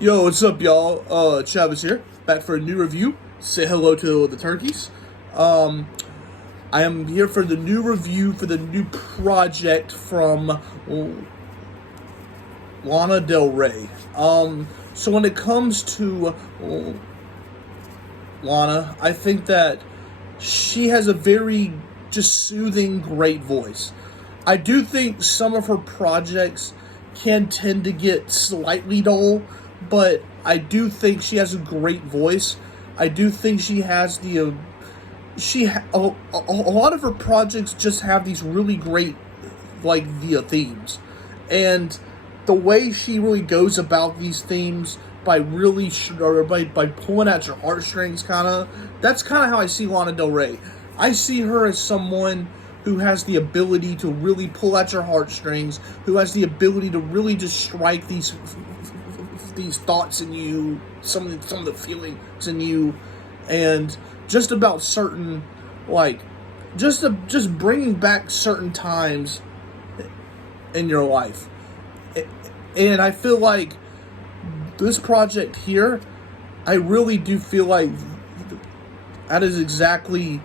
Yo, what's up, y'all? Travis here, back for a new review. Say hello to the turkeys. Um, I am here for the new review for the new project from Lana Del Ray. So when it comes to Lana, I think that she has a very just soothing, great voice. I do think some of her projects can tend to get slightly dull, but I do think she has a great voice. I do think she has a lot of her projects just have these really great the themes, and the way she really goes about these themes by really or by pulling at your heartstrings, that's kind of how I see Lana Del Rey. I see her as someone who has the ability to really pull at your heartstrings, who has the ability to really just strike these thoughts in you, some of the feelings in you, and just about certain just bringing back certain times in your life. And I feel like this project here, I really do feel like that is exactly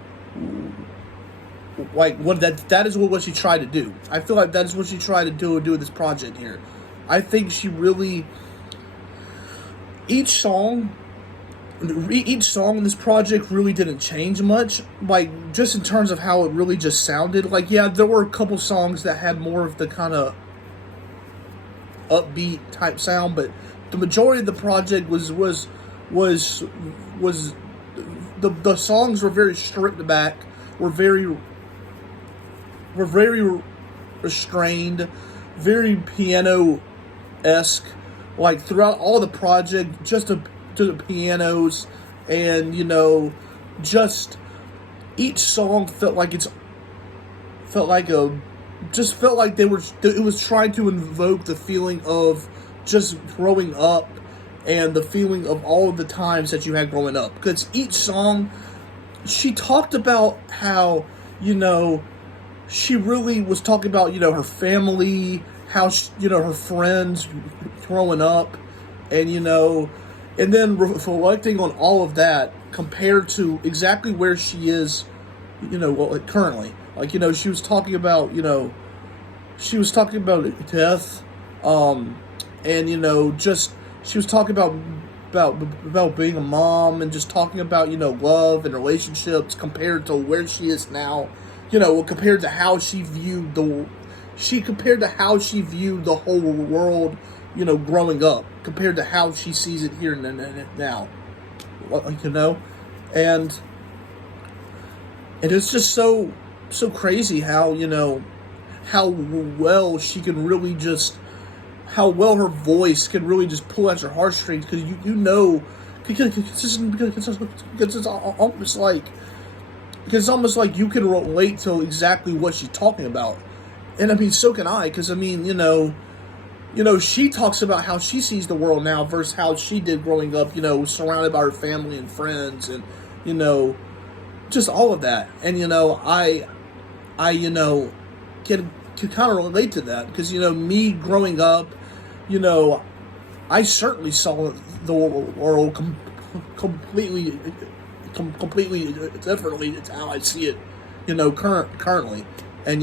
that is what she tried to do. I feel like that is what she tried to do with this project here. I think she really each song in this project really didn't change much, just in terms of how it really just sounded. Yeah, there were a couple songs that had more of the kind of upbeat type sound, but the majority of the project was the songs were very stripped back, were very restrained, very piano-esque. Like throughout all the project, just the pianos, and just each song felt like it was trying to invoke the feeling of just growing up and the feeling of all of the times that you had growing up. Because each song, she talked about how, she really was talking about, her family, how, her friends growing up, and, and then reflecting on all of that compared to exactly where she is, currently. She was talking about, death, and, just, she was talking about being a mom, and just talking about, love and relationships compared to where she is now, compared to how she viewed the whole world, growing up, compared to how she sees it here and now, and it's just so crazy how, how well she can really just, how well her voice can really just pull at your heartstrings, because it's almost like you can relate to exactly what she's talking about. And I mean, so can I, because I mean, she talks about how she sees the world now versus how she did growing up, surrounded by her family and friends, and, just all of that. And, I can kind of relate to that, because, me growing up, I certainly saw the world completely differently. It's how I see it, currently. And,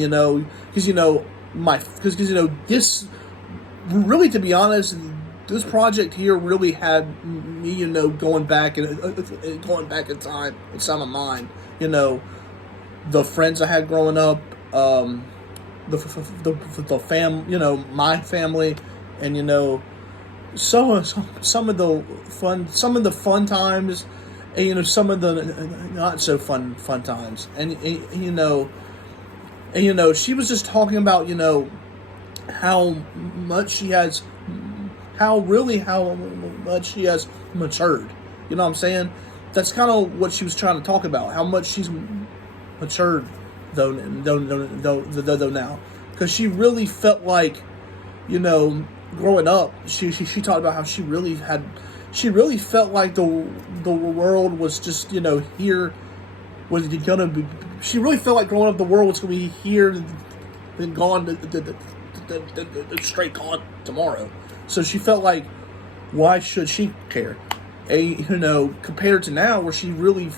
this, really, to be honest, this project here really had me, going back in time, in some of mine, the friends I had growing up, the my family, and, some of the fun times, and, some of the not so fun times, and she was just talking about, how much she has, how much she has matured. You know what I'm saying? That's kind of what she was trying to talk about. How much she's matured, though now, because she really felt like, growing up, she talked about how she really felt like the world was just, here, was gonna be. She really felt like growing up, the world was gonna be here and gone, straight gone tomorrow. So she felt like why should she care? Compared to now, where she really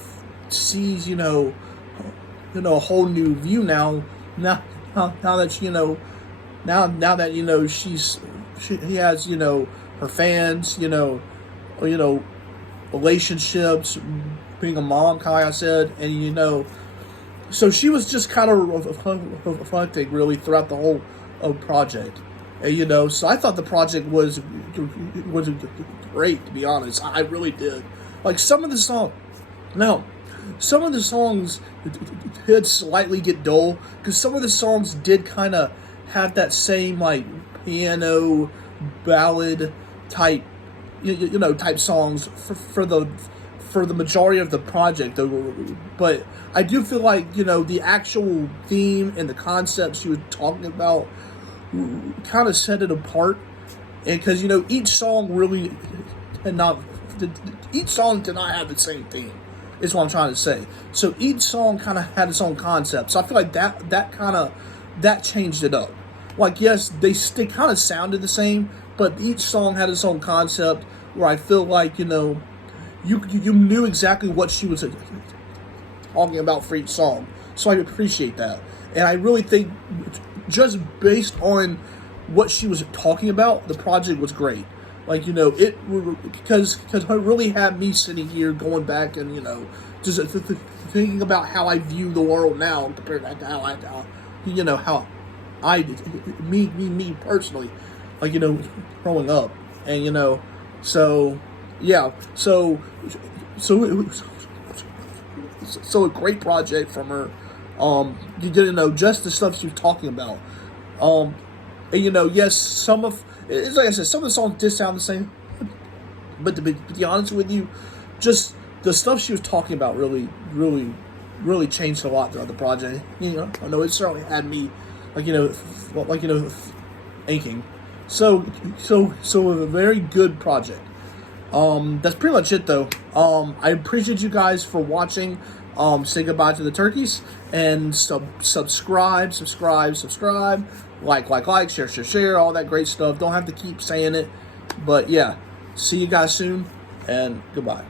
sees, a whole new view now. Now that now that he has her fans, relationships, being a mom, kind of like I said, and so she was just kind of reflecting really throughout the whole project. And, so I thought the project was great, to be honest. I really did. Like some of the songs did slightly get dull, because some of the songs did kind of have that same like piano ballad type, type songs for the majority of the project. But I do feel like the actual theme and the concepts she was talking about kind of set it apart, and because each song did not have the same theme, is what I'm trying to say. So each song kind of had its own concept. So I feel like that changed it up. Like, yes, they kind of sounded the same, but each song had its own concept, where I feel like you knew exactly what she was talking about for each song. So I appreciate that, and I really think, just based on what she was talking about, the project was great. Like, because it really had me sitting here going back and, just thinking about how I view the world now compared to how me personally, like, growing up. And, so, yeah, so a great project from her. You didn't know just the stuff she was talking about. And yes, it's like I said, some of the songs did sound the same, but to be honest with you, just the stuff she was talking about really changed a lot throughout the project. I know it certainly had me, aching. So a very good project. That's pretty much it, though. I appreciate you guys for watching. Say goodbye to the turkeys, and subscribe, like, share, all that great stuff. Don't have to keep saying it, but yeah, see you guys soon, and goodbye.